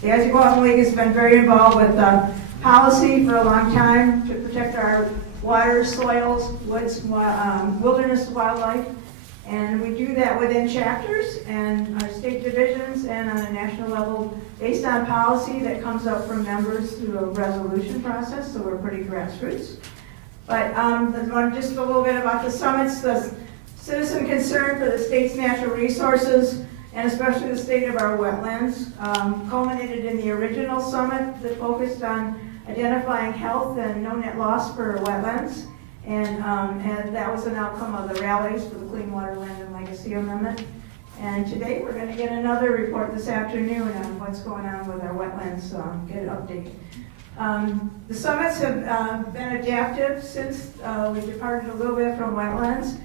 The Ecomapper League has been very involved with policy for a long time to protect our water, soils, woods, wilderness, wildlife. And we do that within chapters and our state divisions and on a national level based on policy that comes up from members through a resolution process, so we're pretty grassroots. But just a little bit about the summits. The citizen concern for the state's natural resources, and especially the state of our wetlands, culminated in the original summit that focused on identifying health and no net loss for wetlands. And that was an outcome of the rallies for the Clean Water, Land, and Legacy Amendment. And today we're going to get another report this afternoon on what's going on with our wetlands, get an update. The summits have been adaptive since we departed a little bit from wetlands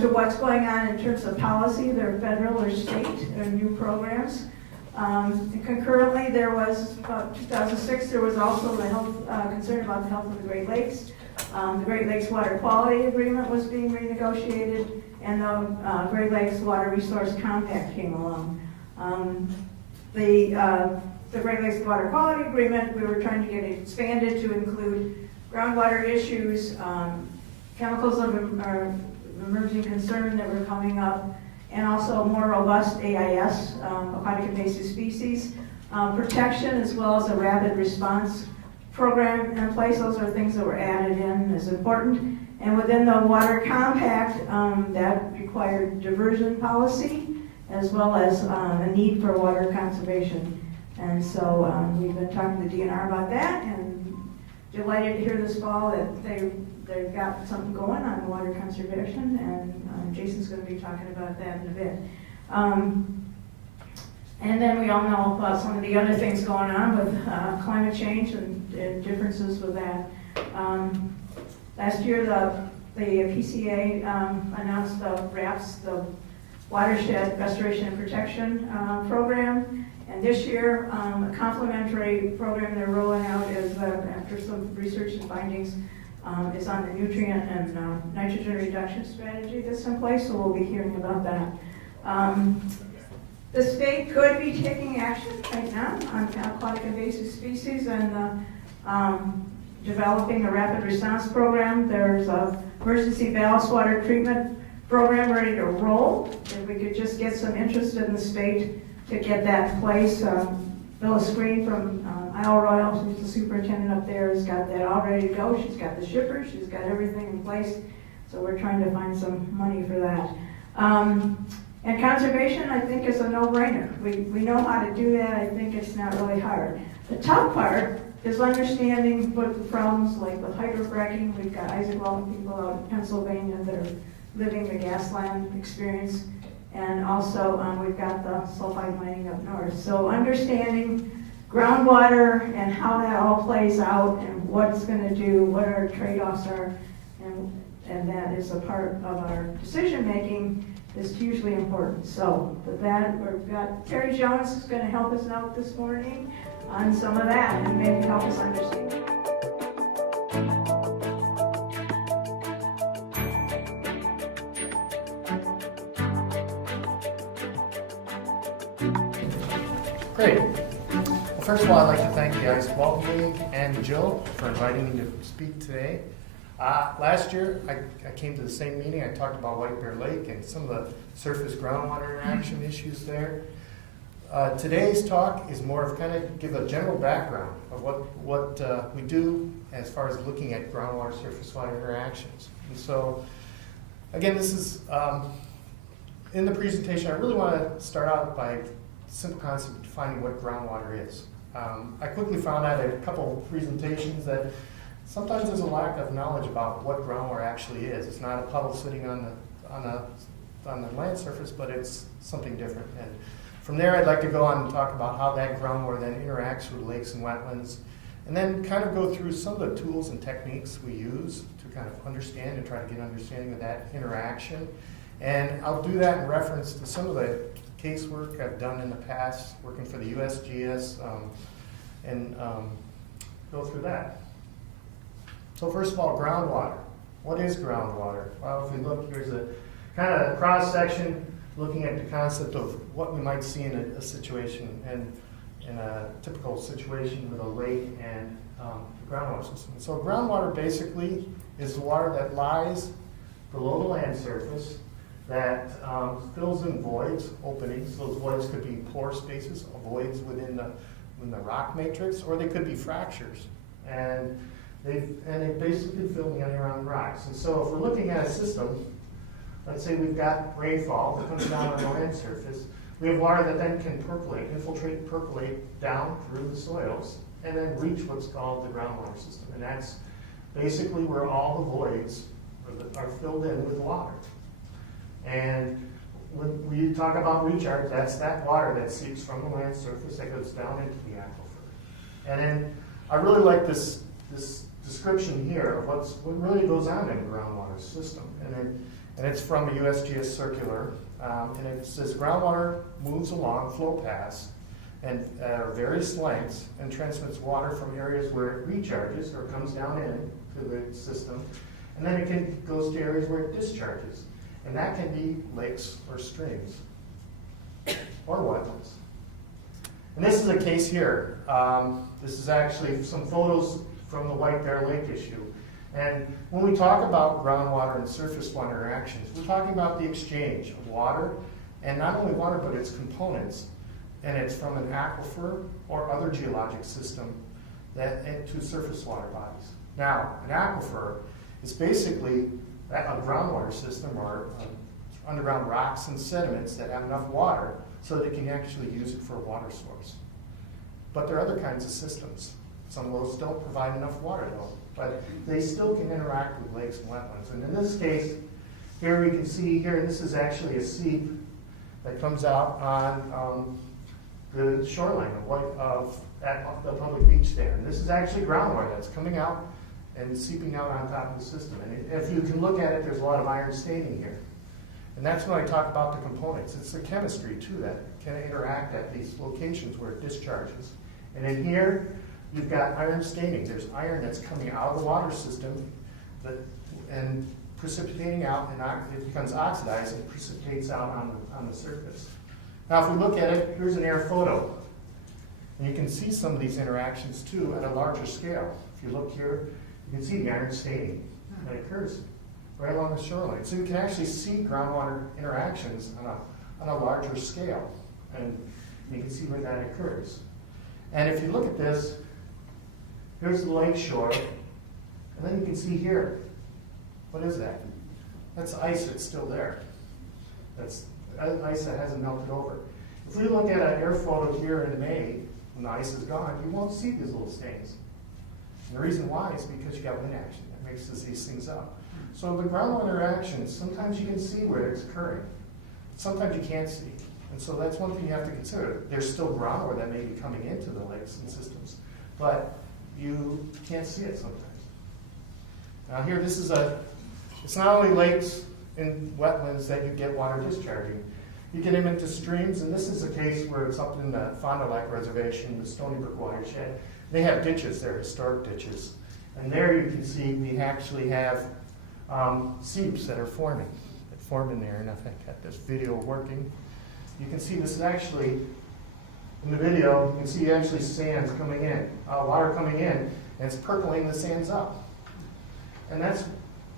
to what's going on in terms of policy, either federal or state, or new programs. And concurrently, there was, about 2006, there was also the health concern about the health of the Great Lakes. The Great Lakes Water Quality Agreement was being renegotiated, and the Great Lakes Water Resource Compact came along. The Great Lakes Water Quality Agreement, we were trying to get it expanded to include groundwater issues, chemicals of emerging concern that were coming up, and also more robust AIS, aquatic invasive species, protection, as well as a rapid response program in place. Those are things that were added in as important. And within the Water Compact, that required diversion policy, as well as a need for water conservation. And so we've been talking to DNR about that, and delighted to hear this fall that they've got something going on water conservation, and Jason's going to be talking about that in a bit. And then we all know about some of the other things going on with climate change and differences with that. Last year, the PCA announced the RAPS, the Watershed Restoration and Protection Program. And this year, a complementary program they're rolling out is, after some research and findings, is on the nutrient and nitrogen reduction strategy that's in place, so we'll be hearing about that. The state could be taking action right now on aquatic invasive species and developing a rapid response program. There's a emergency ballast water treatment program ready to roll. If we could just get some interest in the state to get that in place. Phyllis Screen from Isle Royal, who's the superintendent up there, has got that all ready to go. She's got the shipper, she's got everything in place. So we're trying to find some money for that. And conservation, I think, is a no-brainer. We know how to do that. I think it's not really hard. The tough part is understanding what the problems, like with hydrofracking. We've got Isaac Weldon people out in Pennsylvania that are living the gasland experience. And also, we've got the sulfide mining up north. So understanding groundwater and how that all plays out and what it's going to do, what our trade-offs are, and that is a part of our decision-making is hugely important. So with that, we've got Terry Jones who's going to help us out this morning on some of that and maybe help us understand. Great. Well, first of all, I'd like to thank the Isaac Weldon League and Jill for inviting me to speak today. Last year, I came to the same meeting. I talked about White Bear Lake and some of the surface groundwater interaction issues there. Today's talk is more of kind of give a general background of what we do as far as looking at groundwater surface water interactions. And so, again, this is in the presentation. I really want to start out by simple concept of defining what groundwater is. I quickly found out in a couple presentations that sometimes there's a lack of knowledge about what groundwater actually is. It's not a puddle sitting on the land surface, but it's something different. And from there, I'd like to go on and talk about how that groundwater then interacts with lakes and wetlands, and then kind of go through some of the tools and techniques we use to kind of understand and try to get an understanding of that interaction. And I'll do that in reference to some of the casework I've done in the past, working for the USGS, and go through that. So first of all, groundwater. What is groundwater? Well, if we look, here's a kind of cross section looking at the concept of what we might see in a situation. in a typical situation with a lake and groundwater system. So groundwater basically is the water that lies below the land surface that fills in voids, openings. Those voids could be pore spaces, voids within the rock matrix, or they could be fractures. And they basically fill in around the rocks. And so if we're looking at a system, let's say we've got rainfall that comes down on the land surface, we have water that then can percolate, infiltrate and percolate down through the soils, and then reach what's called the groundwater system. And that's basically where all the voids are filled in with water. And when we talk about recharge, that's that water that seeps from the land surface that goes down into the aquifer. And then I really like this description here of what really goes on in a groundwater system. And it's from a USGS circular. And it says groundwater moves along flow paths and various lengths and transmits water from areas where it recharges or comes down into the system. And then it goes to areas where it discharges. And that can be lakes or streams or wetlands. And this is a case here. This is actually some photos from the White Bear Lake issue. And when we talk about groundwater and surface water interactions, we're talking about the exchange of water, and not only water, but its components. And it's from an aquifer or other geologic system to surface water bodies. Now, an aquifer is basically a groundwater system or underground rocks and sediments that have enough water so that it can actually use it for a water source. But there are other kinds of systems. Some of those don't provide enough water though, but they still can interact with lakes and wetlands. And in this case, here we can see here, this is actually a seep that comes out on the shoreline of the public beach there. And this is actually groundwater that's coming out and seeping out on top of the system. And if you can look at it, there's a lot of iron staining here. And that's when I talk about the components. It's the chemistry, too, that can interact at these locations where it discharges. And in here, you've got iron staining. There's iron that's coming out of the water system and precipitating out, and it becomes oxidized and precipitates out on the surface. Now, if we look at it, here's an air photo. And you can see some of these interactions, too, at a larger scale. If you look here, you can see the iron staining that occurs right along the shoreline. So you can actually see groundwater interactions on a larger scale. And you can see where that occurs. And if you look at this, here's the lake shore. And then you can see here, what is that? That's ice that's still there. That's ice that hasn't melted over. If we look at an air photo here in May, when the ice is gone, you won't see these little stains. And the reason why is because you got wind action that mixes these things up. So the groundwater interactions, sometimes you can see where it's occurring. Sometimes you can't see. And so that's one thing you have to consider. There's still groundwater that may be coming into the lakes and systems, but you can't see it sometimes. Now here, it's not only lakes and wetlands that you get water discharging. You get them into streams, and this is a case where it's up in the Fond du Lac Reservation, the Stony Brook watershed. They have ditches there, historic ditches. And there you can see we actually have seeps that are forming, that form in there. And if I got this video working, you can see this is actually, in the video, you can see actually sands coming in, water coming in, and it's percolating the sands up. And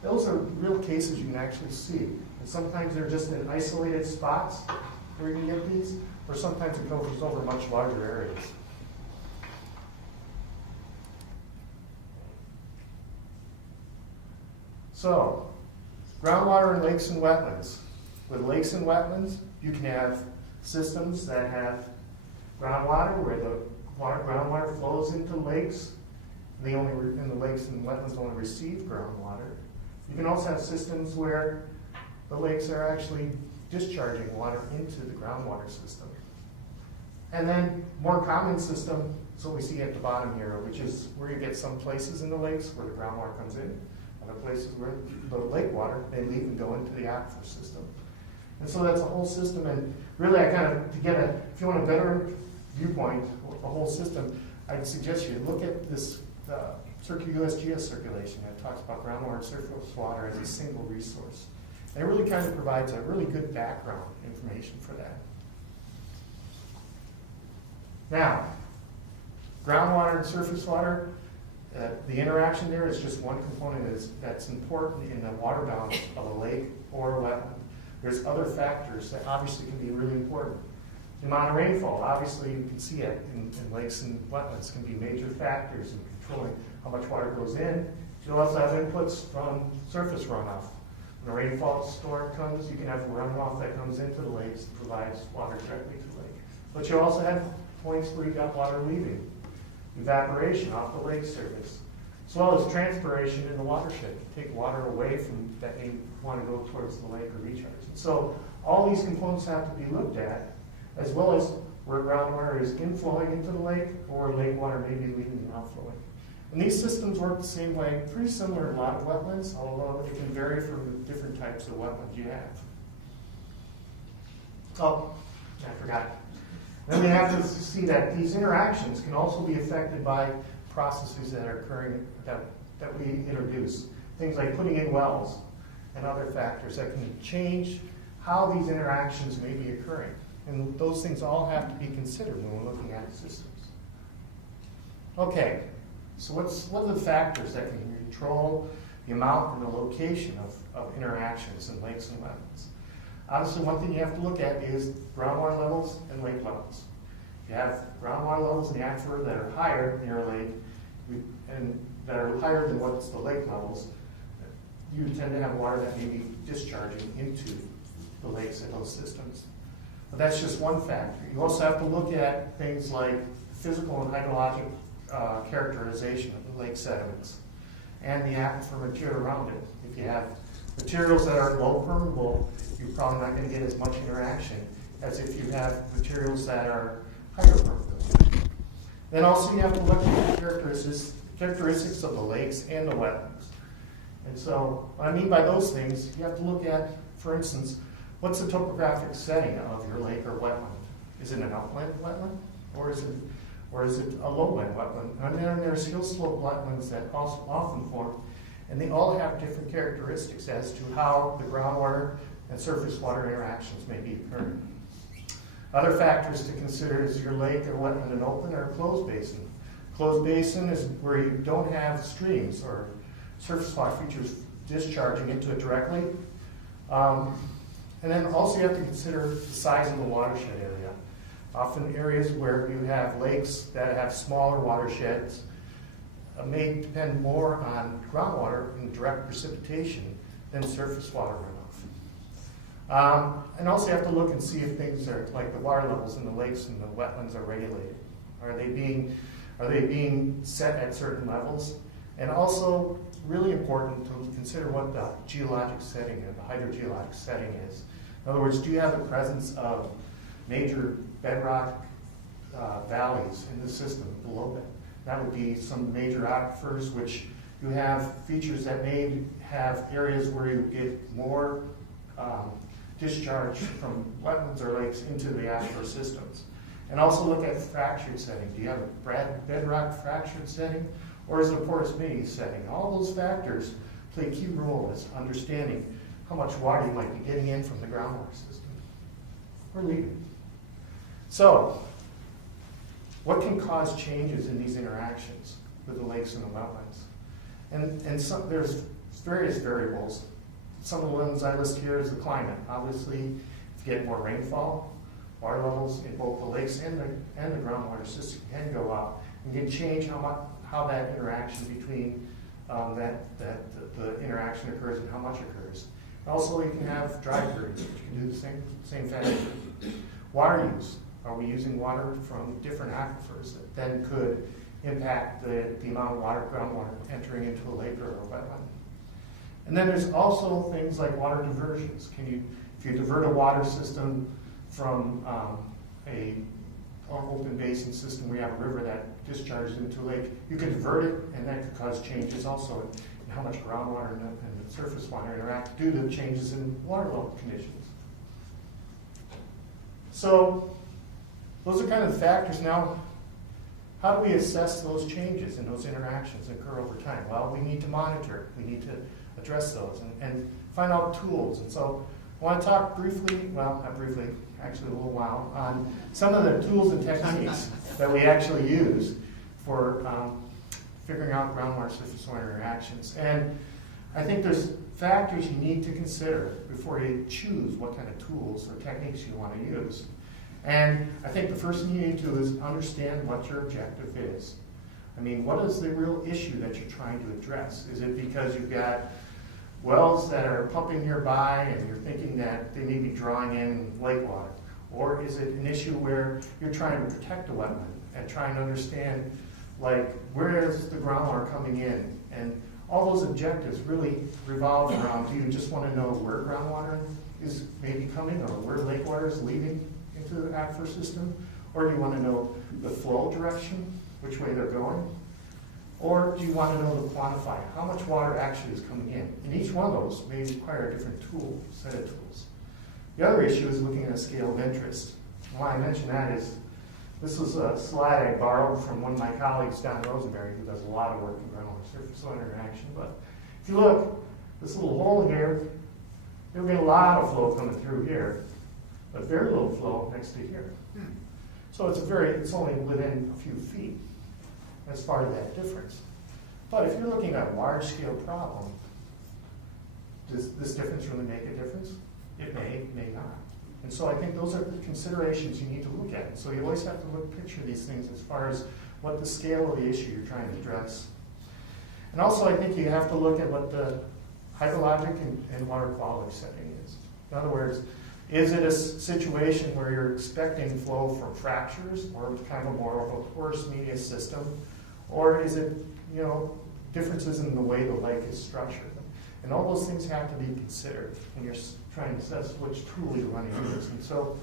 those are real cases you can actually see. And sometimes they're just in isolated spots where you can get these, or sometimes it goes over much larger areas. So, groundwater in lakes and wetlands. With lakes and wetlands, you can have systems that have groundwater, where the groundwater flows into lakes. And the lakes and wetlands only receive groundwater. You can also have systems where the lakes are actually discharging water into the groundwater system. And then more common system is what we see at the bottom here, which is where you get some places in the lakes where the groundwater comes in, other places where the lake water, they leave and go into the aquifer system. And so that's a whole system, and really if you want a better viewpoint of the whole system, I'd suggest you look at this USGS circulation that talks about groundwater and surface water as a single resource. And it really kind of provides a really good background information for that. Now, Groundwater and surface water, the interaction there is just one component that's important in the water balance of a lake or a wetland. There's other factors that obviously can be really important. The amount of rainfall, obviously you can see it in lakes and wetlands, can be major factors in controlling how much water goes in. You also have inputs from surface runoff. When a rainfall storm comes, you can have runoff that comes into the lakes and provides water directly to the lake. But you also have points where you got water leaving. Evaporation off the lake surface, as well as transpiration in the watershed. You take water away from that you want to go towards the lake or recharge. And so all these components have to be looked at, as well as where groundwater is inflowing into the lake or lake water may be leaving and outflowing. And these systems work the same way, pretty similar in a lot of wetlands, although it can vary from the different types of wetlands you have. Oh, I forgot. Then we have to see that these interactions can also be affected by processes that are occurring that we introduce. Things like putting in wells and other factors that can change how these interactions may be occurring. And those things all have to be considered when we're looking at systems. Okay, so what are the factors that can control the amount and the location of interactions in lakes and wetlands? Obviously, one thing you have to look at is groundwater levels and lake levels. If you have groundwater levels in the aquifer that are higher near a lake, and that are higher than what's the lake levels, you tend to have water that may be discharging into the lakes and those systems. But that's just one factor. You also have to look at things like physical and hydrologic characterization of the lake sediments and the aquifer material around it. If you have materials that are low permeable, you're probably not going to get as much interaction as if you have materials that are hydropermeable. Then also you have to look at the characteristics of the lakes and the wetlands. And so what I mean by those things, you have to look at, for instance, what's the topographic setting of your lake or wetland? Is it an upland wetland, or is it a lowland wetland? And then there's hill slope wetlands that also often form, and they all have different characteristics as to how the groundwater and surface water interactions may be occurring. Other factors to consider is your lake or wetland an open or a closed basin. Closed basin is where you don't have streams or surface water features discharging into it directly. And then also you have to consider the size of the watershed area. Often areas where you have lakes that have smaller watersheds may depend more on groundwater and direct precipitation than surface water runoff. And also you have to look and see if things are, like the water levels in the lakes and the wetlands are regulated. Are they being set at certain levels? And also, really important to consider what the geologic setting or the hydrogeologic setting is. In other words, do you have the presence of major bedrock valleys in the system below that? That would be some major aquifers, which you have features that may have areas where you get more discharge from wetlands or lakes into the aquifer systems. And also look at fractured setting. Do you have a bedrock fractured setting, or is it a porous mini setting? All those factors play a key role as understanding how much water you might be getting in from the groundwater system or leaving. So, what can cause changes in these interactions with the lakes and the wetlands? And there's various variables. Some of the ones I list here is the climate. Obviously, if you get more rainfall, water levels in both the lakes and the groundwater system can go up and can change how that interaction between the interaction occurs and how much occurs. Also, you can have dry periods, which can do the same factor. Water use. Are we using water from different aquifers that then could impact the amount of water, groundwater entering into a lake or a wetland? And then there's also things like water diversions. If you divert a water system from an open basin system where you have a river that discharges into a lake, you could divert it, and that could cause changes also in how much groundwater and the surface water interact due to changes in water level conditions. So those are kind of the factors. Now, how do we assess those changes and those interactions that occur over time? Well, we need to monitor. We need to address those and find out tools. And so I want to talk briefly, well, not briefly, actually a little while, on some of the tools and techniques that we actually use for figuring out groundwater surface water interactions. And I think there's factors you need to consider before you choose what kind of tools or techniques you want to use. And I think the first thing you need to do is understand what your objective is. I mean, what is the real issue that you're trying to address? Is it because you've got wells that are pumping nearby and you're thinking that they may be drawing in lake water? Or is it an issue where you're trying to protect a wetland and trying to understand, like, where is the groundwater coming in? And all those objectives really revolve around, do you just want to know where groundwater is maybe coming or where lake water is leaving into the aquifer system? Or do you want to know the flow direction, which way they're going? Or do you want to know to quantify how much water actually is coming in? And each one of those may require a different tool, set of tools. The other issue is looking at a scale of interest. And why I mention that is, this was a slide I borrowed from one of my colleagues, Don Rosenberry, who does a lot of work in groundwater surface water interaction. But if you look, this little hole here, there'll be a lot of flow coming through here, but very little flow next to here. So it's only within a few feet as far as that difference. But if you're looking at a large scale problem, does this difference really make a difference? It may not. And so I think those are the considerations you need to look at. So you always have to picture these things as far as what the scale of the issue you're trying to address. And also I think you have to look at what the hydrologic and water quality setting is. In other words, is it a situation where you're expecting flow from fractures or kind of more of a porous media system? Or is it, differences in the way the lake is structured? And all those things have to be considered when you're trying to assess which tool you want to use. And so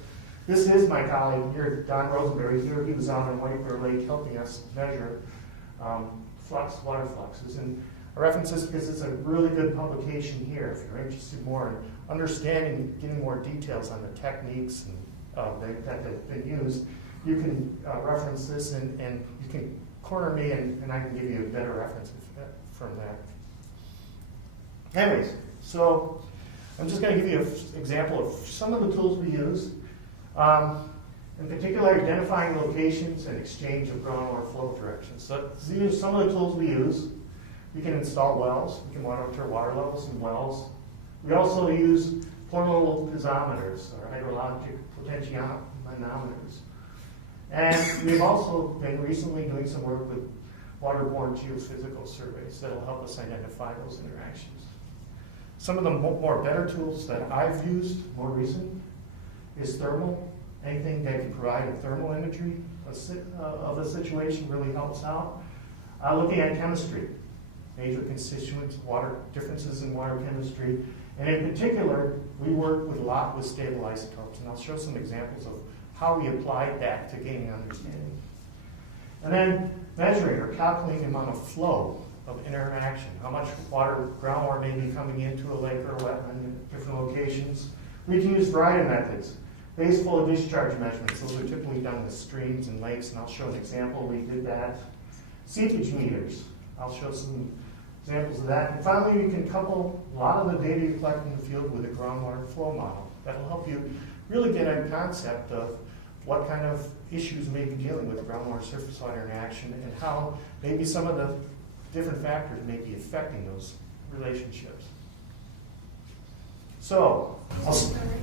this is my colleague here, Don Rosenberry. Here he was out on White Bear Lake helping us measure water fluxes. And I reference this because it's a really good publication here if you're interested more in understanding, getting more details on the techniques that have been used. You can reference this and you can corner me and I can give you a better reference from that. Anyways, so I'm just going to give you an example of some of the tools we use. In particular, identifying locations and exchange of groundwater flow directions. So these are some of the tools we use. We can install wells. We can monitor water levels in wells. We also use portable piezometers or hydrologic potentiometers. And we've also been recently doing some work with waterborne geophysical surveys that will help us identify those interactions. Some of the more better tools that I've used more recent is thermal. Anything that can provide a thermal imagery of a situation really helps out. Looking at chemistry, major constituents, water differences in water chemistry, and in particular, we work a lot with stable isotopes, and I'll show some examples of how we applied that to gaining understanding. And then measuring or calculating the amount of flow of interaction, how much groundwater may be coming into a lake or a wetland in different locations. We can use a variety of methods. Base flow discharge measurements, those are typically done with streams and lakes, and I'll show an example. We did that. Seepage meters, I'll show some examples of that. And finally, you can couple a lot of the data you collect in the field with a groundwater flow model. That'll help you really get a concept of what kind of issues may be dealing with groundwater surface water interaction and how maybe some of the different factors may be affecting those relationships. So,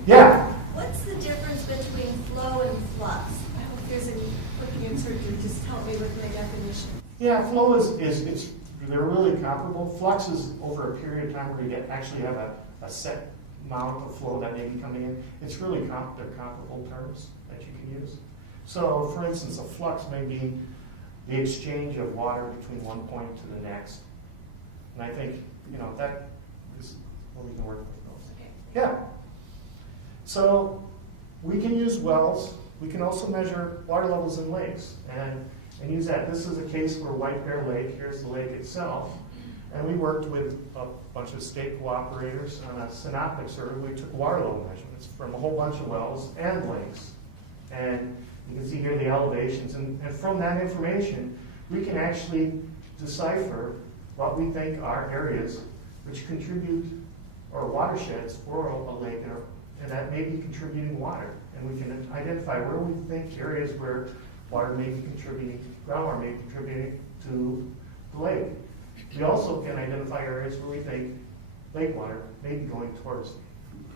yeah. What's the difference between flow and flux? I hope there's any quick answer to just help me with my definition. Yeah, flow they're really comparable. Flux is over a period of time where you actually have a set amount of flow that may be coming in. It's really they're comparable terms that you can use. So, for instance, a flux may be the exchange of water between one point to the next. And I think, that is what we can work with those. Okay. Yeah. So we can use wells. We can also measure water levels in lakes and use that. This is a case for White Bear Lake. Here's the lake itself. And we worked with a bunch of state cooperators on a synoptic survey. We took water level measurements from a whole bunch of wells and lakes. And you can see here the elevations. And from that information, we can actually decipher what we think are areas which contribute, or watersheds for a lake, and that may be contributing water. And we can identify where we think areas where water may be contributing, groundwater may be contributing to the lake. We also can identify areas where we think lake water may be going towards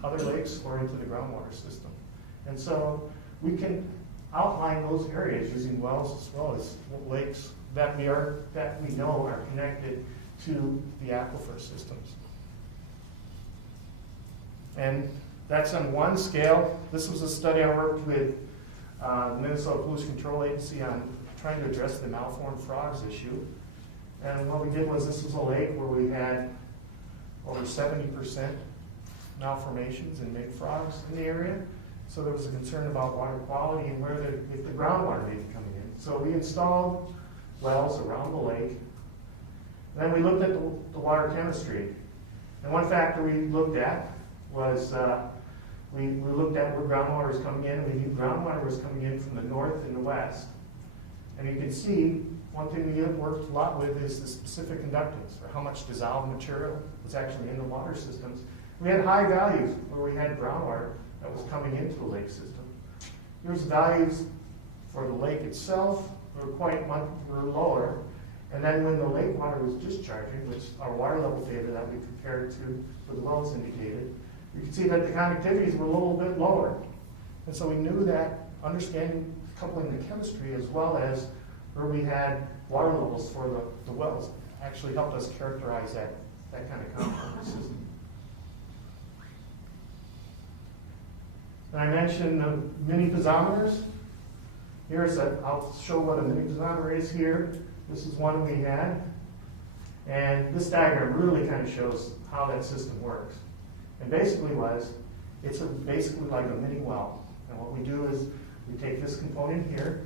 other lakes or into the groundwater system. And so we can outline those areas using wells as well as lakes that we know are connected to the aquifer systems. And that's on one scale. This was a study I worked with the Minnesota Pollution Control Agency on trying to address the malformed frogs issue. And what we did was, this was a lake where we had over 70% malformations and mink frogs in the area. So there was a concern about water quality and if the groundwater may be coming in. So we installed wells around the lake. And then we looked at the water chemistry. And one factor we looked at was we looked at where groundwater was coming in. We knew groundwater was coming in from the north and the west. And you can see, one thing we worked a lot with is the specific conductance, or how much dissolved material was actually in the water systems. We had high values where we had groundwater that was coming into the lake system. Here's values for the lake itself, were lower. And then when the lake water was discharging, which our water level data that we compared to for the wells indicated, you can see that the conductivities were a little bit lower. And so we knew that understanding, coupling the chemistry as well as where we had water levels for the wells actually helped us characterize that kind of compound system. And I mentioned the mini piezometers. I'll show what a mini piezometer is here. This is one we had. And this diagram really kind of shows how that system works. And basically it's basically like a mini well. And what we do is we take this component here,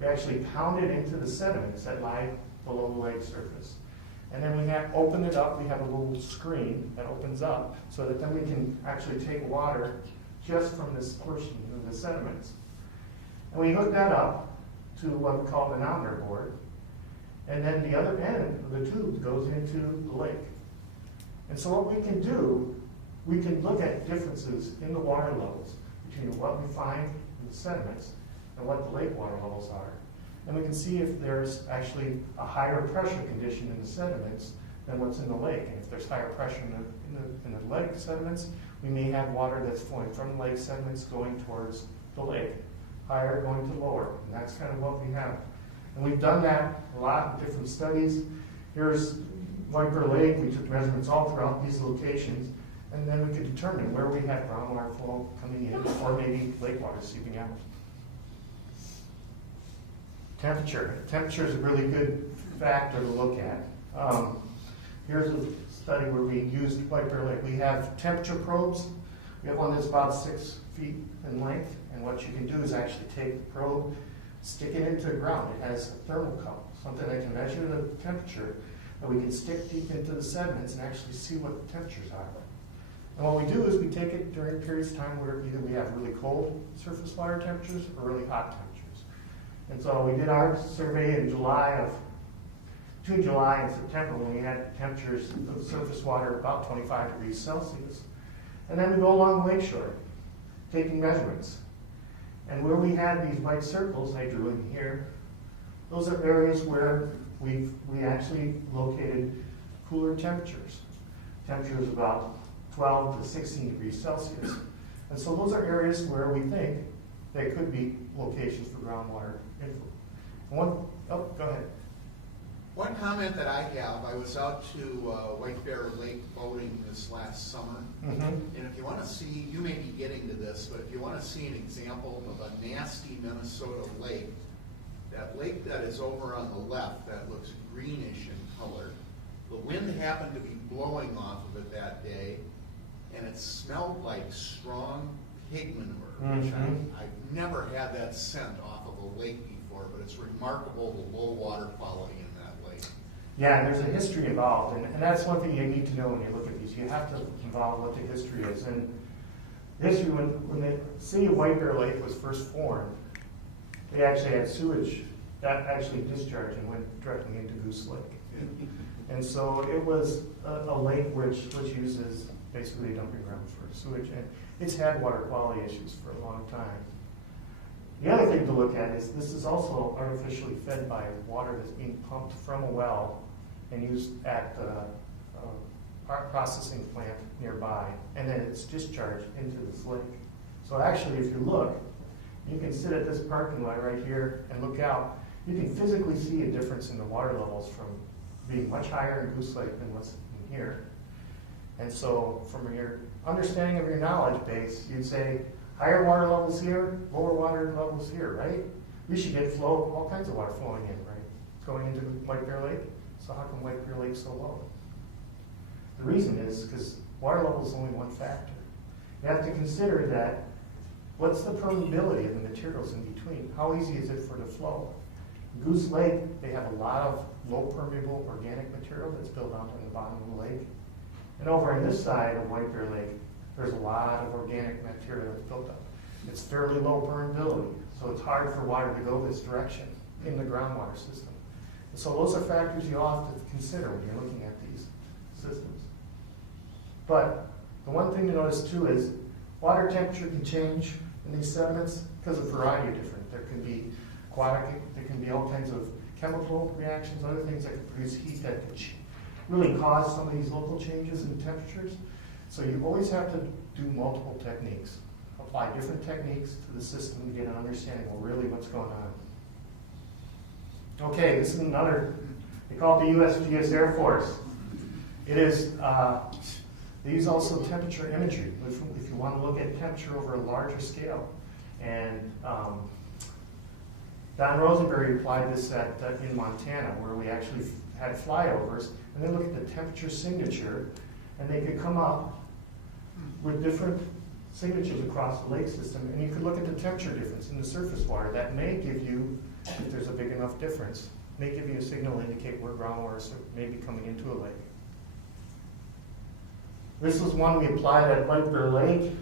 we actually pound it into the sediments that lie below the lake surface. And then we open it up, we have a little screen that opens up so that then we can actually take water just from this portion of the sediments. And we hook that up to what we call the manometer board. And then the other end of the tube goes into the lake. And so what we can do, we can look at differences in the water levels between what we find in the sediments and what the lake water levels are. And we can see if there's actually a higher pressure condition in the sediments than what's in the lake. And if there's higher pressure in the lake sediments, we may have water that's flowing from the lake sediments going towards the lake, higher going to lower. And that's kind of what we have. And we've done that a lot in different studies. Here's White Bear Lake. We took measurements all throughout these locations, and then we could determine where we had groundwater flow coming in, or maybe lake water seeping out. Temperature. Temperature is a really good factor to look at. Here's a study where we used White Bear Lake. We have temperature probes. We have one that's about 6 feet in length, and what you can do is actually take the probe, stick it into the ground. It has a thermocouple, something that can measure the temperature, that we can stick deep into the sediments and actually see what the temperatures are. And what we do is we take it during periods of time where either we have really cold surface water temperatures or really hot temperatures. And so we did our survey in between July and September, when we had temperatures of the surface water about 25 degrees Celsius. And then we go along the lakeshore, taking measurements. And where we had these white circles I drew in here, those are areas where we actually located cooler temperatures. Temperatures about 12 to 16 degrees Celsius. And so those are areas where we think there could be locations for groundwater inflow. Go ahead. One comment that I have, I was out to White Bear Lake boating this last summer. Mm-hmm. And if you want to see, you may be getting to this, but if you want to see an example of a nasty Minnesota lake, that lake that is over on the left that looks greenish in color, the wind happened to be blowing off of it that day, and it smelled like strong pig manure, which I've never had that scent off of a lake before, but it's remarkable the low water quality in that lake. Yeah, and there's a history involved, and that's one thing you need to know when you look at these. You have to involve what the history is. And the history, when the city of White Bear Lake was first formed, they actually had sewage that actually discharged and went directly into Goose Lake. And so it was a lake which uses basically a dumping ground for sewage, and it's had water quality issues for a long time. The other thing to look at is this is also artificially fed by water that's being pumped from a well and used at the processing plant nearby, and then it's discharged into this lake. So actually, if you look, you can sit at this parking lot right here and look out. You can physically see a difference in the water levels from being much higher in Goose Lake than what's in here. And so from your understanding of your knowledge base, you'd say higher water levels here, lower water levels here, right? We should get flow, all kinds of water flowing in, right? Going into White Bear Lake. So how come White Bear Lake's so low? The reason is because water level is only one factor. You have to consider that what's the permeability of the materials in between? How easy is it for the flow? Goose Lake, they have a lot of low permeable organic material that's built out on the bottom of the lake. And over on this side of White Bear Lake, there's a lot of organic material that's built up. It's fairly low permeability, so it's hard for water to go this direction in the groundwater system. And so those are factors you all have to consider when you're looking at these systems. But the one thing to notice too is water temperature can change in these sediments because of a variety of different. There can be aquatic, there can be all kinds of chemical reactions, other things that can produce heat that could really cause some of these local changes in temperatures. So you always have to do multiple techniques, apply different techniques to the system to get an understanding of really what's going on. Okay, this is another, they call it the USGS Air Force. It is, they use also temperature imagery if you want to look at temperature over a larger scale. And Don Rosenberry applied this in Montana, where we actually had flyovers, and they look at the temperature signature, and they could come up with different signatures across the lake system, and you could look at the temperature difference in the surface water. That may give you, if there's a big enough difference, may give you a signal to indicate where groundwater may be coming into a lake. This was one we applied at White Bear Lake.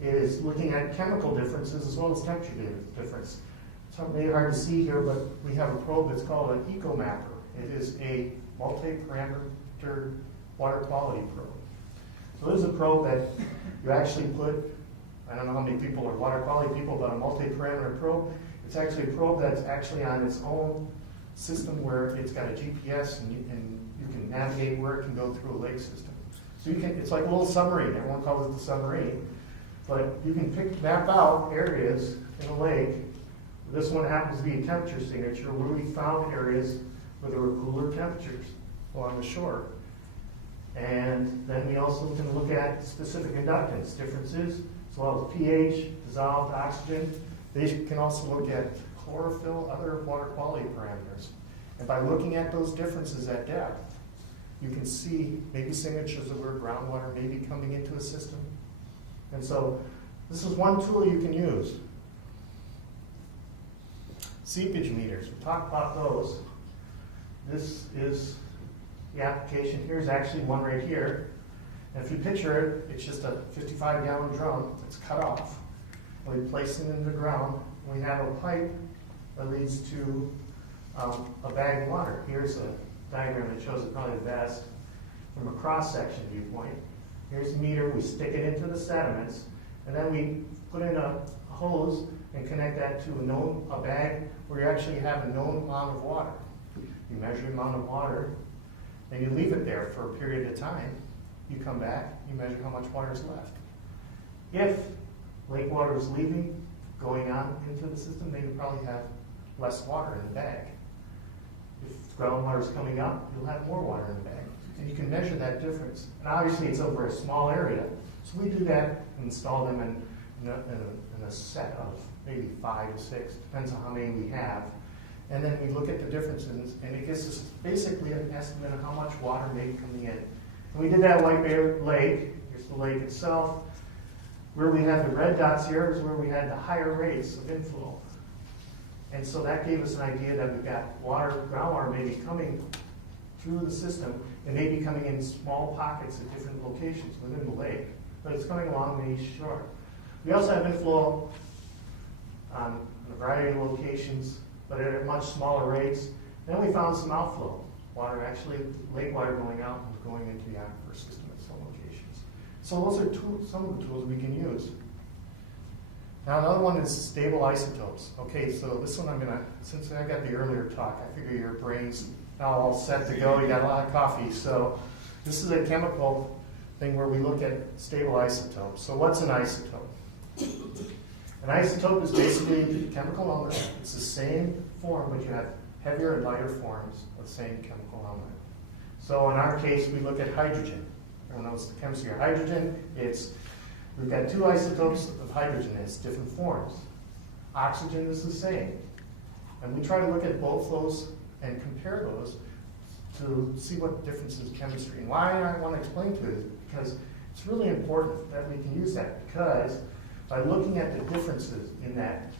It is looking at chemical differences as well as temperature difference. It's maybe hard to see here, but we have a probe that's called an Ecomapper. It is a multi-parameter water quality probe. So this is a probe that you actually put, I don't know how many people are water quality people, but a multi-parameter probe. It's actually a probe that's actually on its own system where it's got a GPS and you can navigate where it can go through a lake system. So it's like a little submarine. Everyone calls it the submarine. But you can map out areas in a lake. This one happens to be a temperature signature where we found areas where there were cooler temperatures along the shore. And then we also can look at specific inductance differences, as well as pH, dissolved oxygen. They can also look at chlorophyll, other water quality parameters. And by looking at those differences at depth, you can see maybe signatures of where groundwater may be coming into a system. And so this is one tool you can use. Seepage meters, we talked about those. This is the application. Here's actually one right here. And if you picture it, it's just a 55-gallon drum that's cut off. And we place it in the ground. We have a pipe that leads to a bag of water. Here's a diagram that shows it probably the best from a cross-section viewpoint. Here's the meter. We stick it into the sediments, and then we put in a hose and connect that to a bag where you actually have a known amount of water. You measure the amount of water, then you leave it there for a period of time. You come back, you measure how much water is left. If lake water is leaving, going on into the system, then you probably have less water in the bag. If groundwater is coming up, you'll have more water in the bag. And you can measure that difference. And obviously it's over a small area. So we do that and install them in a set of maybe 5 to 6, depends on how many we have. And then we look at the differences, and it gives us basically an estimate of how much water may be coming in. And we did that at White Bear Lake. Here's the lake itself. Where we had the red dots here is where we had the higher rates of inflow. And so that gave us an idea that we've got groundwater may be coming through the system and may be coming in small pockets at different locations within the lake. But it's coming along the east shore. We also have inflow on a variety of locations, but at much smaller rates. Then we found some outflow water, actually lake water going out and going into the aquifer system at some locations. So those are some of the tools we can use. Now another one is stable isotopes. Okay, so this one since I got the earlier talk, I figure your brain's now all set to go. You got a lot of coffee. So this is a chemical thing where we look at stable isotopes. So what's an isotope? An isotope is basically a chemical element. It's the same form, but you have heavier and lighter forms of the same chemical element. So in our case, we look at hydrogen. Everyone knows the chemistry of hydrogen. We've got two isotopes of hydrogen. It's different forms. Oxygen is the same. And we try to look at both those and compare those to see what differences in chemistry. And why I want to explain to it is because it's really important that we can use that, because by looking at the differences in that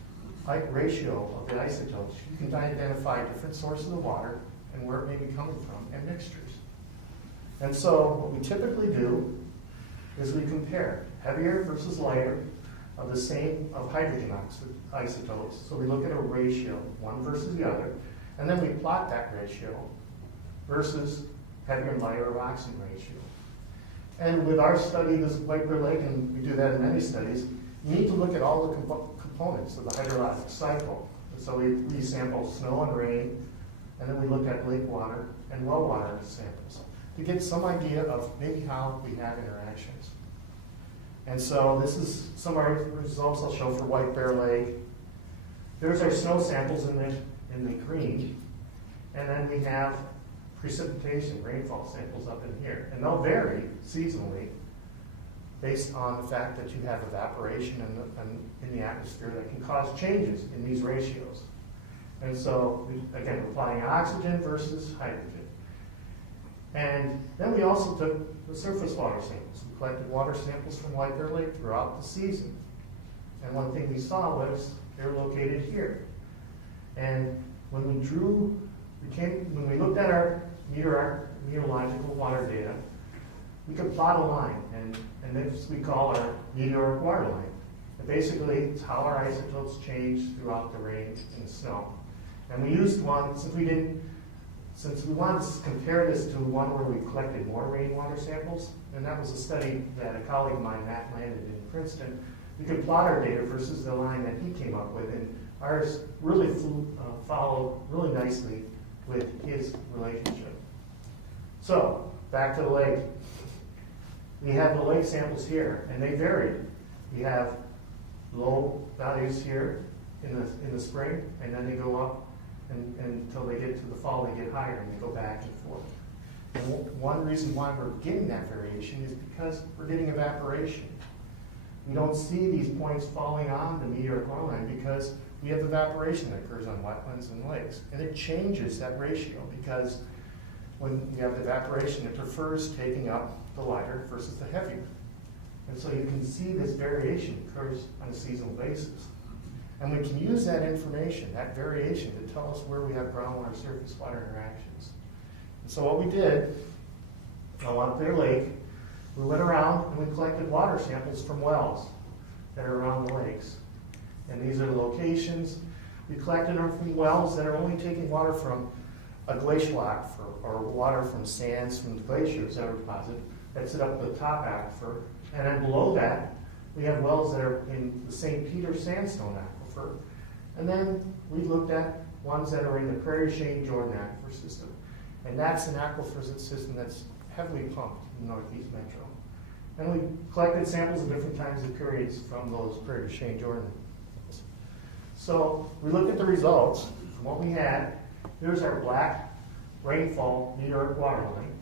ratio of the isotopes, you can identify different sources of water and where it may be coming from and mixtures. And so what we typically do is we compare heavier versus lighter of the same of hydrogen isotopes. So we look at a ratio, one versus the other, and then we plot that ratio versus heavier and lighter of oxygen ratio. And with our study, this White Bear Lake, and we do that in many studies, you need to look at all the components of the hydrologic cycle. So we sample snow and rain, and then we look at lake water and well water samples to get some idea of maybe how we have interactions. And so this is some of our results I'll show for White Bear Lake. There's our snow samples in the green, and then we have precipitation, rainfall samples up in here. And they'll vary seasonally based on the fact that you have evaporation in the atmosphere that can cause changes in these ratios. And so, again, we're plotting oxygen versus hydrogen. And then we also took the surface water samples. We collected water samples from White Bear Lake throughout the season. And one thing we saw was they're located here. And when we looked at our meteorological water data, we could plot a line, and this we call our meteoric water line. And basically, it's how our isotopes change throughout the rain and the snow. And we used one, since we wanted to compare this to one where we collected more rainwater samples, and that was a study that a colleague of mine, Matt, landed in Princeton. We could plot our data versus the line that he came up with, and ours really followed really nicely with his relationship. So, back to the lake. We have the lake samples here, and they varied. We have low values here in the spring, and then they go up until they get to the fall, they get higher, and they go back and forth. And one reason why we're getting that variation is because we're getting evaporation. We don't see these points falling on the meteoric water line because we have evaporation that occurs on wetlands and lakes. And it changes that ratio because when you have evaporation, it prefers taking up the lighter versus the heavier. And so you can see this variation occurs on a seasonal basis. And we can use that information, that variation, to tell us where we have groundwater surface water interactions. And so what we did, on White Bear Lake, we went around and we collected water samples from wells that are around the lakes. And these are the locations. We collected them from wells that are only taking water from a glacial aquifer, or water from sands from the glaciers that are deposited, that sit up at the top aquifer. And then below that, we have wells that are in the St. Peter sandstone aquifer. And then we looked at ones that are in the Prairie Shane Jordan aquifer system. And that's an aquifer system that's heavily pumped in Northeast Metro. And we collected samples at different times and periods from those Prairie Shane Jordan. So we looked at the results from what we had. Here's our black rainfall meteoric water line.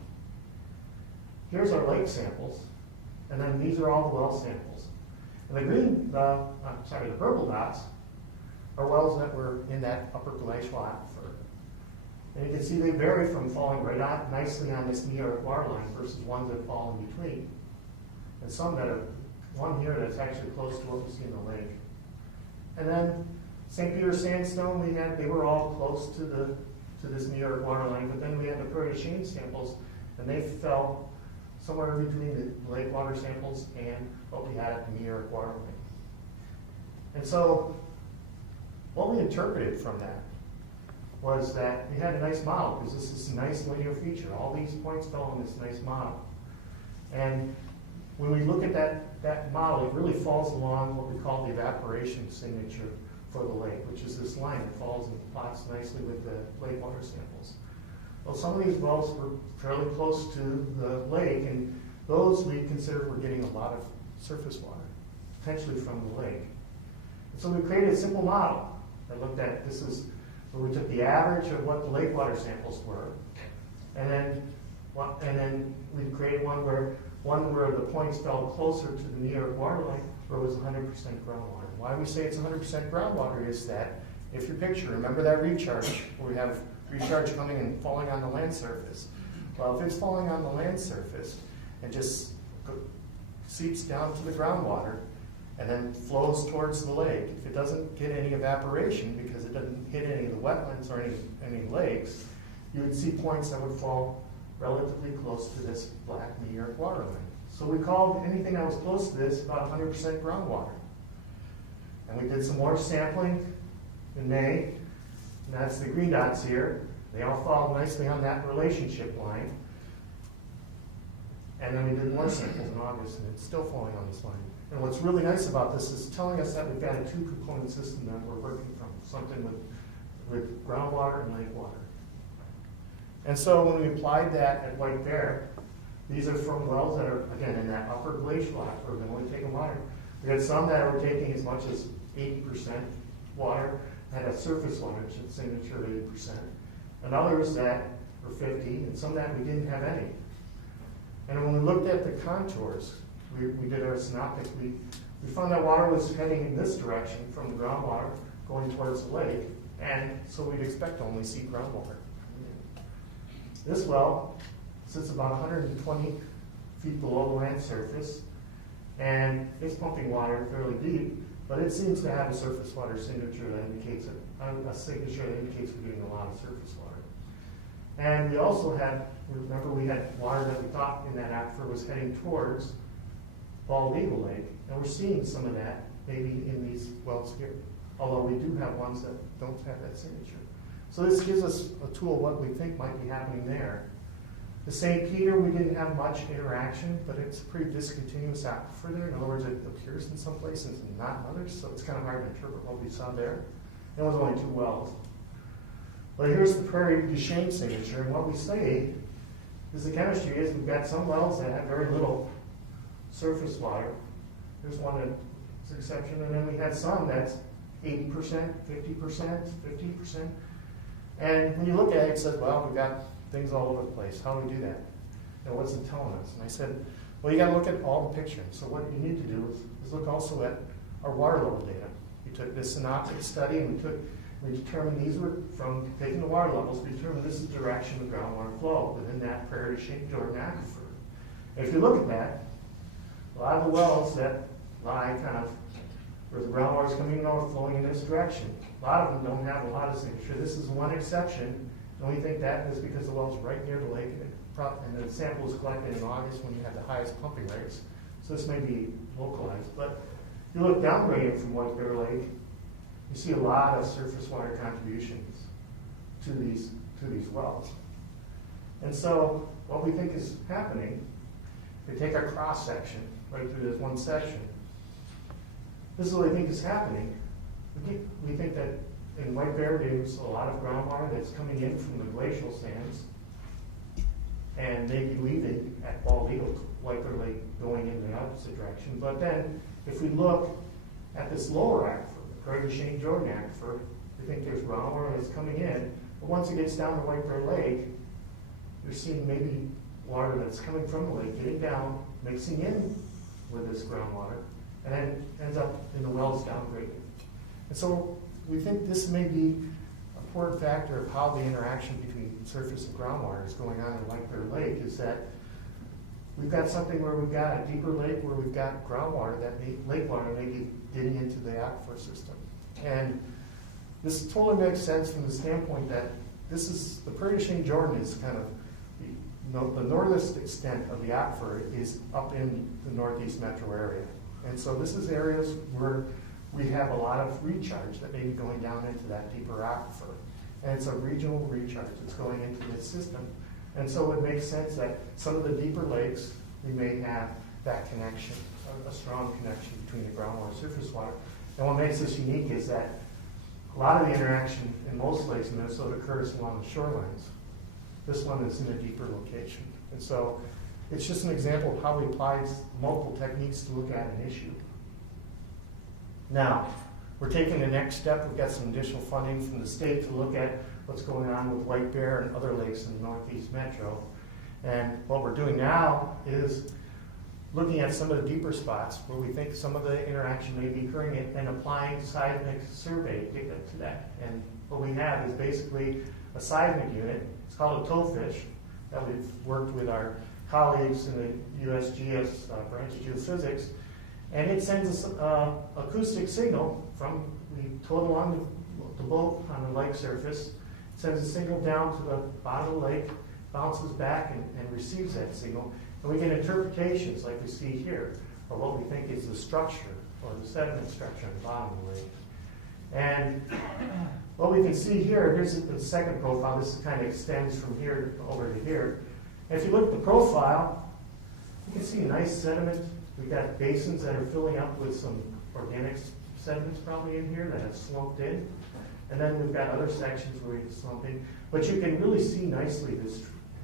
Here's our lake samples. And then these are all the well samples. And the purple dots are wells that were in that upper glacial aquifer. And you can see they vary from falling right on nicely on this meteoric water line versus ones that fall in between. And some that are, one here that's actually close to what we see in the lake. And then St. Peter sandstone, they were all close to this meteoric water line, but then we had the Prairie Shane samples, and they fell somewhere between the lake water samples and what we had at the meteoric water line. And so what we interpreted from that was that we had a nice model, because this is a nice linear feature. All these points fell in this nice model. And when we look at that that model, it really falls along what we call the evaporation signature for the lake, which is this line that falls and plots nicely with the lake water samples. Well, some of these wells were fairly close to the lake, and those we consider were getting a lot of surface water, potentially from the lake. And so we created a simple model that looked at, this is where we took the average of what the lake water samples were, and then we created one where the points fell closer to the New York water line, where it was 100% groundwater. Why we say it's 100% groundwater is that, if you picture, remember that recharge, where we have recharge coming and falling on the land surface. Well, if it's falling on the land surface and just seeps down to the groundwater and then flows towards the lake, if it doesn't get any evaporation because it doesn't hit any of the wetlands or any lakes, you would see points that would fall relatively close to this black New York water line. So we called anything that was close to this about 100% groundwater. And we did some more sampling in May, and that's the green dots here. They all fall nicely on that relationship line. And then we did more samples in August, and it's still falling on this line. And what's really nice about this is telling us that we've got a two-component system that we're working from, something with groundwater and lake water. And so when we applied that at White Bear, these are from wells that are, again, in that upper glacial aquifer, we're only taking water. We had some that were taking as much as 80% water, had a surface water signature of 80%, and others that were 50%, and some that we didn't have any. And when we looked at the contours, we did our synoptic, we found that water was heading in this direction from the groundwater going towards the lake, and so we'd expect to only see groundwater. This well sits about 120 feet below the land surface, and it's pumping water fairly deep, but it seems to have a surface water signature that indicates a signature that indicates we're getting a lot of surface water. And we also had, remember we had water that we thought in that aquifer was heading towards Bald Eagle Lake, and we're seeing some of that maybe in these wells here, although we do have ones that don't have that signature. So this gives us a tool of what we think might be happening there. The St. Peter, we didn't have much interaction, but it's a pretty discontinuous aquifer there. In other words, it appears in some places and not in others, so it's kind of hard to interpret what we saw there. It was only 2 wells. But here's the Prairie du Chien signature, and what we say is the chemistry is we've got some wells that have very little surface water. There's one that's an exception, and then we had some that's 80%, 50%, 50%. And when you look at it, it says, well, we've got things all over the place. How do we do that? And what's it telling us? And I said, well, you got to look at all the pictures. So what you need to do is look also at our water level data. We took this synoptic study and we determined these were from taking the water levels. We determined this is the direction of groundwater flow within that Prairie du Chien Jordan aquifer. And if you look at that, a lot of the wells that lie kind of where the groundwater is coming north, flowing in this direction, a lot of them don't have a lot of signature. This is one exception, and we think that is because the well's right near the lake, and the sample was collected in August when you had the highest pumping rates. So this may be localized. But if you look downgraded from White Bear Lake, you see a lot of surface water contributions to these wells. And so what we think is happening, if we take our cross section right through this one section, this is what we think is happening. We think that in White Bear there's a lot of groundwater that's coming in from the glacial sands and maybe leaving at Bald Eagle, White Bear Lake, going in the opposite direction. But then if we look at this lower aquifer, the Prairie du Chien Jordan aquifer, we think there's groundwater that's coming in. But once it gets down to White Bear Lake, you're seeing maybe water that's coming from the lake, getting down, mixing in with this groundwater, and then ends up in the wells downgraded. And so we think this may be an important factor of how the interaction between surface and groundwater is going on in White Bear Lake, is that we've got something where we've got a deeper lake where we've got groundwater, that lake water may be getting into the aquifer system. And this totally makes sense from the standpoint that this is, the Prairie du Chien Jordan is kind of, the northernmost extent of the aquifer is up in the northeast metro area. And so this is areas where we have a lot of recharge that may be going down into that deeper aquifer. And it's a regional recharge that's going into this system. And so it makes sense that some of the deeper lakes, we may have that connection, a strong connection between the groundwater and surface water. And what makes this unique is that a lot of the interaction in most lakes in Minnesota occurs along the shorelines. This one is in a deeper location. And so it's just an example of how we apply multiple techniques to look at an issue. Now, we're taking the next step. We've got some additional funding from the state to look at what's going on with White Bear and other lakes in the Northeast Metro. And what we're doing now is looking at some of the deeper spots where we think some of the interaction may be occurring and applying seismic survey data to that. And what we have is basically a seismic unit. It's called a towfish that we've worked with our colleagues in the USGS branch of geophysics. And it sends us acoustic signal from, we tow it along the boat on the lake surface, it sends a signal down to the bottom of the lake, bounces back and receives that signal. And we get interpretations like we see here of what we think is the structure or the sediment structure on the bottom of the lake. And what we can see here, here's the second profile. This kind of extends from here over to here. And if you look at the profile, you can see a nice sediment. We've got basins that are filling up with some organic sediments probably in here that have slumped in. And then we've got other sections where we can slump in. But you can really see nicely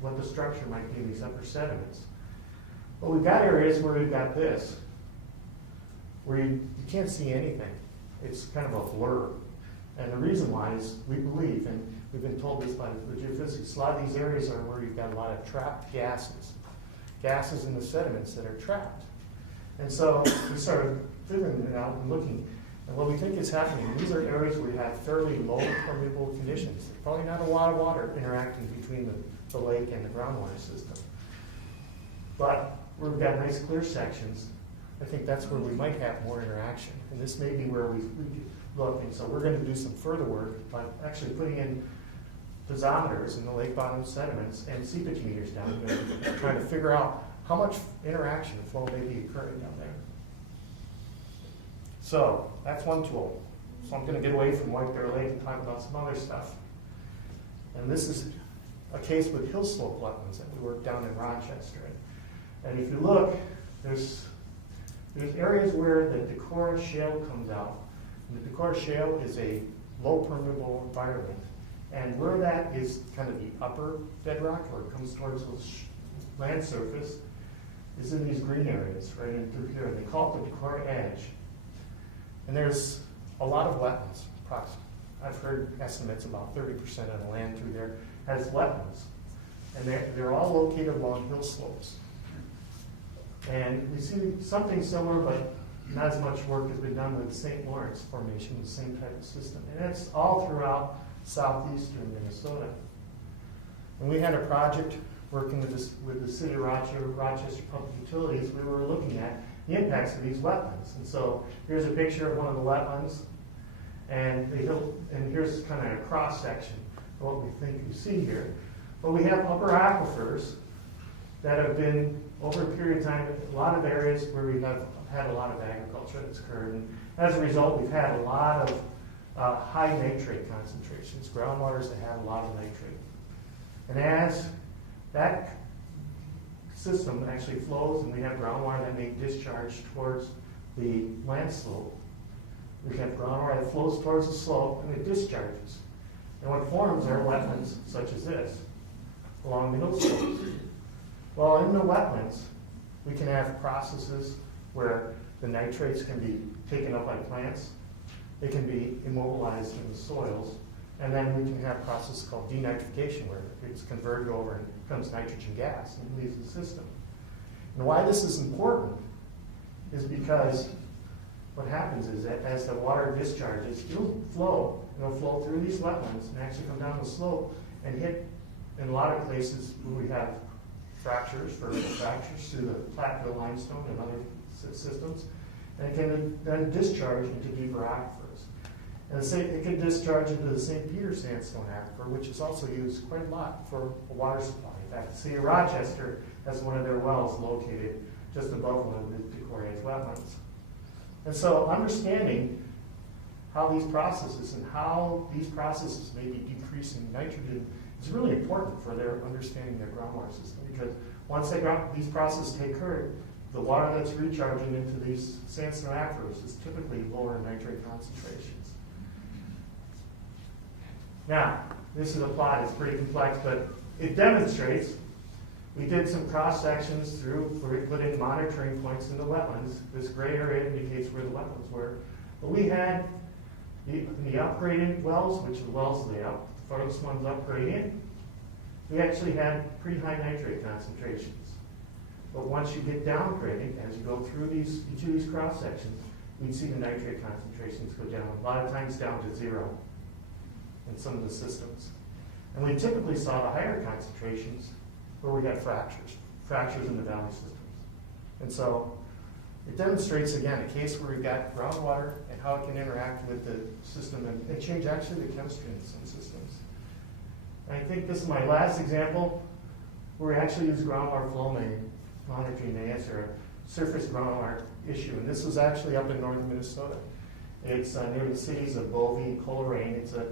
what the structure might be in these upper sediments. But we've got areas where we've got this, where you can't see anything. It's kind of a blur. And the reason why is we believe, and we've been told this by the geophysics, a lot of these areas are where you've got a lot of trapped gases in the sediments that are trapped. And so we started figuring it out and looking. And what we think is happening, these are areas where you have fairly low permeable conditions. There's probably not a lot of water interacting between the lake and the groundwater system. But where we've got nice clear sections, I think that's where we might have more interaction. And this may be where we look. And so we're going to do some further work by actually putting in piezometers in the lake bottom sediments and seepage meters down there, trying to figure out how much interaction flow may be occurring down there. So that's one tool. So I'm going to get away from White Bear Lake and talk about some other stuff. And this is a case with hill slope wetlands that we work down in Rochester. And if you look, there's areas where the Decorah Shale comes out. And the Decorah Shale is a low permeable environment. And where that is kind of the upper bedrock, where it comes towards the land surface, is in these green areas right in through here. And they call it the Decorah Edge. And there's a lot of wetlands. I've heard estimates about 30% of the land through there has wetlands. And they're all located along hill slopes. And we see something similar, but not as much work has been done with the St. Lawrence Formation, the same type of system. And that's all throughout southeastern Minnesota. And we had a project working with the city of Rochester Public Utilities. We were looking at the impacts of these wetlands. And so here's a picture of one of the wetlands. And here's kind of a cross section of what we think you see here. But we have upper aquifers that have been, over a period of time, a lot of areas where we have had a lot of agriculture that's occurred. And as a result, we've had a lot of high nitrate concentrations, groundwaters that have a lot of nitrate. And as that system actually flows and we have groundwater that may discharge towards the land slope, we have groundwater that flows towards the slope and it discharges. And what forms are wetlands such as this, along the hill slopes. Well, in the wetlands, we can have processes where the nitrates can be taken up by plants, they can be immobilized in the soils, and then we can have a process called denitrification where it's converted over and becomes nitrogen gas and leaves the system. And why this is important is because what happens is that as the water discharges, it'll flow through these wetlands and actually come down the slope and hit, in a lot of places where we have vertical fractures through the Platteville limestone and other systems, and it can then discharge into deeper aquifers. And it can discharge into the St. Peter sandstone aquifer, which is also used quite a lot for a water supply. In fact, the city of Rochester has one of their wells located just above one of the Decorah Edge wetlands. And so understanding how these processes may be decreasing nitrogen is really important for their understanding their groundwater system, because once these processes take the water that's recharging into these sandstone aquifers is typically lower in nitrate concentrations. Now, this is a plot, it's pretty complex, but it demonstrates. We did some cross sections through where we put in monitoring points in the wetlands. This gray area indicates where the wetlands were. But we had the upgraded wells, which are the wells the farthest ones upgrading. We actually had pretty high nitrate concentrations. But once you get downgraded, as you go through each of these cross sections, we'd see the nitrate concentrations go down, a lot of times down to 0 in some of the systems. And we typically saw the higher concentrations where we had fractures in the valley systems. And so it demonstrates, again, a case where we've got groundwater and how it can interact with the system and change actually the chemistry in some systems. And I think this is my last example where we actually use groundwater flow monitoring to answer a surface groundwater issue. And this was actually up in northern Minnesota. It's near the cities of Bovey and Coleraine. It's the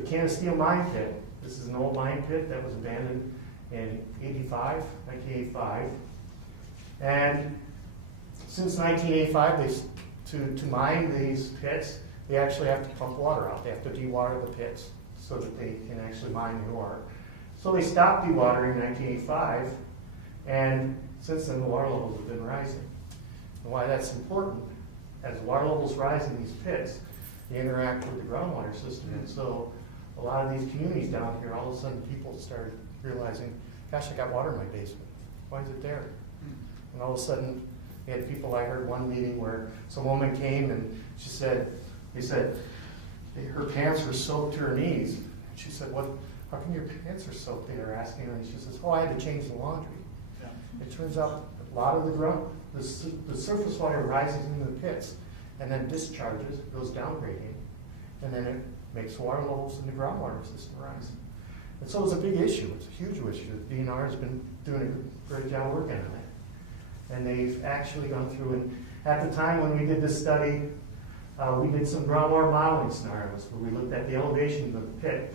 Canasteel mine pit. This is an old mine pit that was abandoned in 1985. And since 1985, to mine these pits, they actually have to pump water out. They have to dewater the pits so that they can actually mine the ore. So they stopped dewatering in 1985, and since then the water levels have been rising. And why that's important, as water levels rise in these pits, they interact with the groundwater system. And so a lot of these communities down here, all of a sudden people started realizing, gosh, I got water in my basement. Why is it there? And all of a sudden, we had people, I heard one meeting where some woman came and she said, her pants were soaked to her knees. And she said, how come your pants are soaked? They were asking her, and she says, I had to change the laundry. Yeah. It turns out a lot of the surface water rises into the pits and then discharges, goes downgrading, and then it makes water levels in the groundwater system rise. And so it's a big issue. It's a huge issue. The DNR has been doing a great job working on it. And they've actually gone through, and at the time when we did this study, we did some groundwater modeling scenarios where we looked at the elevation of the pit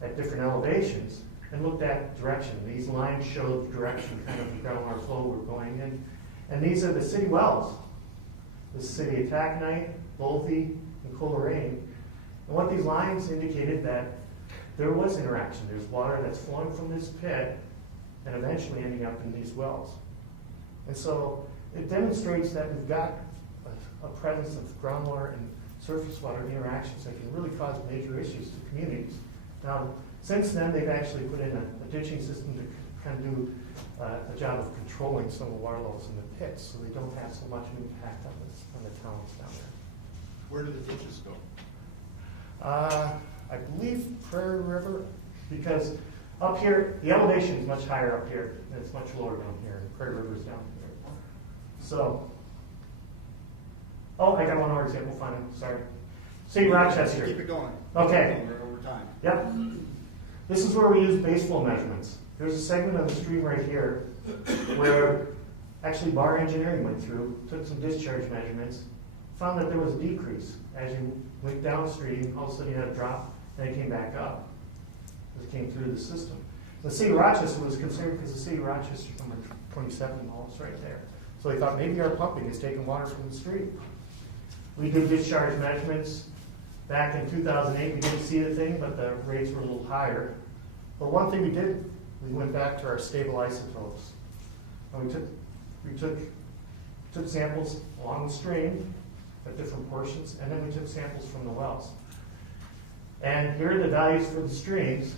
at different elevations and looked at direction. These lines show the direction kind of the groundwater flow we're going in. And these are the city wells. The city of Taconite, Bovey, and Coleraine. And what these lines indicated that there was interaction. There's water that's flowing from this pit and eventually ending up in these wells. And so it demonstrates that we've got a presence of groundwater and surface water interactions that can really cause major issues to communities. Now, since then, they've actually put in a ditching system to kind of do a job of controlling some of the water levels in the pits, so they don't have so much impact on the towns down there. Where do the ditches go? I believe Prairie River, because up here, the elevation is much higher up here, and it's much lower down here, and Prairie River is down here. So, I got one more example, finally, sorry. See Rochester. Keep it going. Okay. Keep it going over time. Yep. This is where we use base flow measurements. There's a segment of the stream right here where actually Bar Engineering went through, took some discharge measurements, found that there was a decrease. As you went downstream, all of a sudden you had a drop, and it came back up as it came through the system. The city of Rochester was concerned because the city of Rochester is number 27 almost right there. So they thought maybe our pumping is taking water from the street. We did discharge measurements back in 2008. We didn't see the thing, but the rates were a little higher. But one thing we did, we went back to our stable isotopes. And we took samples along the stream at different portions, and then we took samples from the wells. And here are the values for the streams.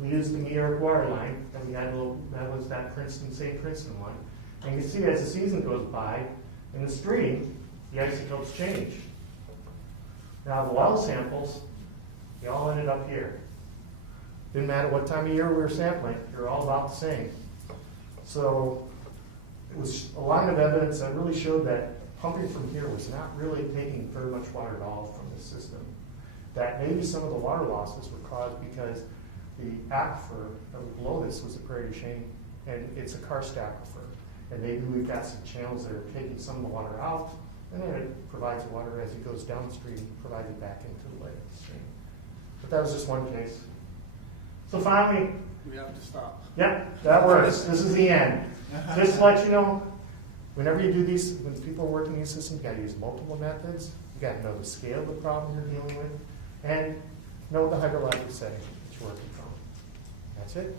We used the New York water line that we had, that was that St. Princeton one. And you can see as the season goes by, in the stream, the isotopes change. Now the well samples, they all ended up here. Didn't matter what time of year we were sampling, they were all about the same. So it was a line of evidence that really showed that pumping from here was not really taking very much water at all from the system. That maybe some of the water losses were caused because the aquifer that was below this was a Prairie du Chien, and it's a karst aquifer. And maybe we've got some channels that are taking some of the water out, and then it provides water as it goes downstream, provides it back into the lake stream. But that was just one case. So finally, We have to stop. yep, that works. This is the end. Just to let you know, whenever you do these, when people are working these systems, you gotta use multiple methods. You gotta know the scale of the problem you're dealing with, and know the hydrologic setting that you're working from. That's it.